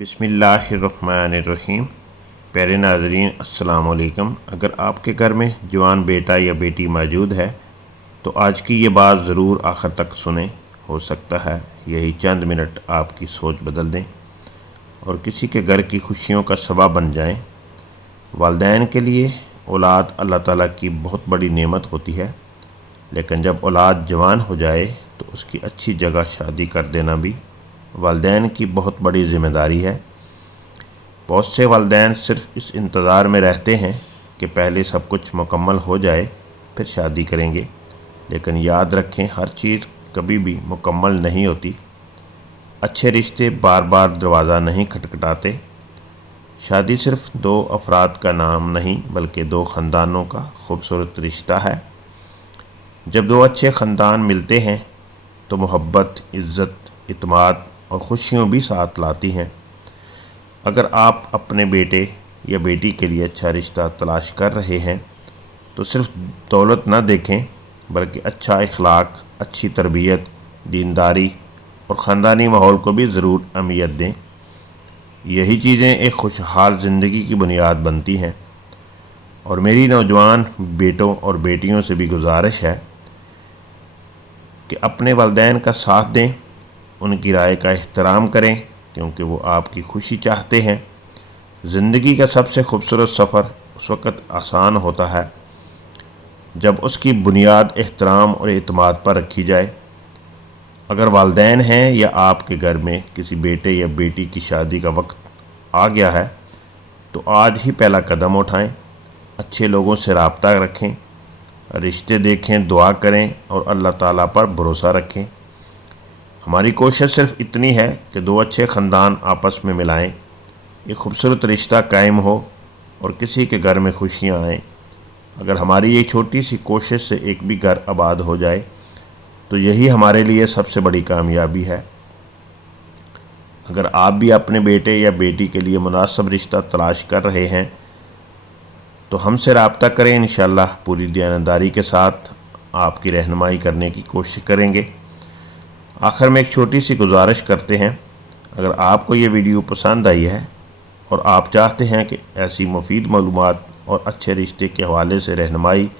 बिस्मिल्लाहिर्रहमानिर्रहीम। प्यारे नाज़रीन अस्सलाम वालेकुम। अगर आपके घर में जवान बेटा या बेटी मौजूद है तो आज की ये बात ज़रूर आखिर तक सुने। हो सकता है यही चंद मिनट आपकी सोच बदल दें और किसी के घर की खुशियों का सबब बन जाएं। वालिदैन के लिए औलाद अल्लाह ताला की बहुत बड़ी नेमत होती है, लेकिन जब औलाद जवान हो जाए तो उसकी अच्छी जगह शादी कर देना भी वालिदैन की बहुत बड़ी ज़िम्मेदारी है। बहुत से वालिदैन सिर्फ़ इस इंतज़ार में रहते हैं कि पहले सब कुछ मुकम्मल हो जाए फिर शादी करेंगे, लेकिन याद रखें हर चीज़ कभी भी मुकम्मल नहीं होती। अच्छे रिश्ते बार बार दरवाज़ा नहीं खटखटाते। शादी सिर्फ़ दो अफराद का नाम नहीं बल्कि दो ख़ानदानों का खूबसूरत रिश्ता है। जब दो अच्छे ख़ानदान मिलते हैं तो मोहब्बत, इज़्ज़त, इत्मीनान और खुशियों भी साथ लाती हैं। अगर आप अपने बेटे या बेटी के लिए अच्छा रिश्ता तलाश कर रहे हैं तो सिर्फ़ दौलत ना देखें बल्कि अच्छा इखलाक, अच्छी तरबियत, दीनदारी और ख़ानदानी माहौल को भी ज़रूर अहमियत दें। यही चीज़ें एक खुशहाल ज़िंदगी की बुनियाद बनती हैं। और मेरी नौजवान बेटों और बेटियों से भी गुजारिश है कि अपने वालिदैन का साथ दें, उनकी राय का एहतराम करें क्योंकि वो आपकी खुशी चाहते हैं। ज़िंदगी का सबसे खूबसूरत सफ़र उस वक़्त आसान होता है जब उसकी बुनियाद एहतराम और एतमाद पर रखी जाए। अगर वालिदैन हैं या आपके घर में किसी बेटे या बेटी की शादी का वक्त आ गया है तो आज ही पहला कदम उठाएं। अच्छे लोगों से राब्ता रखें, रिश्ते देखें, दुआ करें और अल्लाह ताला पर भरोसा रखें। हमारी कोशिश सिर्फ़ इतनी है कि दो अच्छे ख़ानदान आपस में मिलाएं, एक खूबसूरत रिश्ता कायम हो और किसी के घर में खुशियां आएँ। अगर हमारी एक छोटी सी कोशिश से एक भी घर आबाद हो जाए तो यही हमारे लिए सबसे बड़ी कामयाबी है। अगर आप भी अपने बेटे या बेटी के लिए मुनासिब रिश्ता तलाश कर रहे हैं तो हमसे रब्ता करें। इंशाअल्लाह पूरी दयानतदारी के साथ आपकी रहनुमाई करने की कोशिश करेंगे। आखिर में एक छोटी सी गुजारिश करते हैं, अगर आपको ये वीडियो पसंद आई है और आप चाहते हैं कि ऐसी मुफीद मालूमात और अच्छे रिश्ते के हवाले से रहनुमाई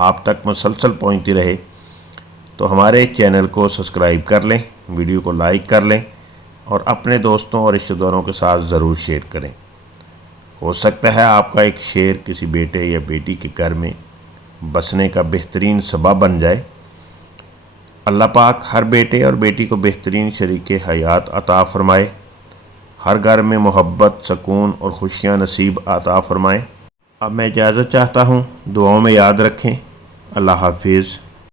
आप तक मुसलसल पहुंचती रहे तो हमारे चैनल को सब्सक्राइब कर लें, वीडियो को लाइक कर लें और अपने दोस्तों और रिश्तेदारों के साथ ज़रूर शेयर करें। हो सकता है आपका एक शेयर किसी बेटे या बेटी के घर में बसने का बेहतरीन सबब बन जाए। अल्लाह पाक हर बेटे और बेटी को बेहतरीन शरीके हयात अता फ़रमाए, हर घर में मोहब्बत, सुकून और खुशियाँ नसीब अता फ़रमाए। अब मैं इजाज़त चाहता हूँ, दुआओं में याद रखें। अल्लाह हाफिज़।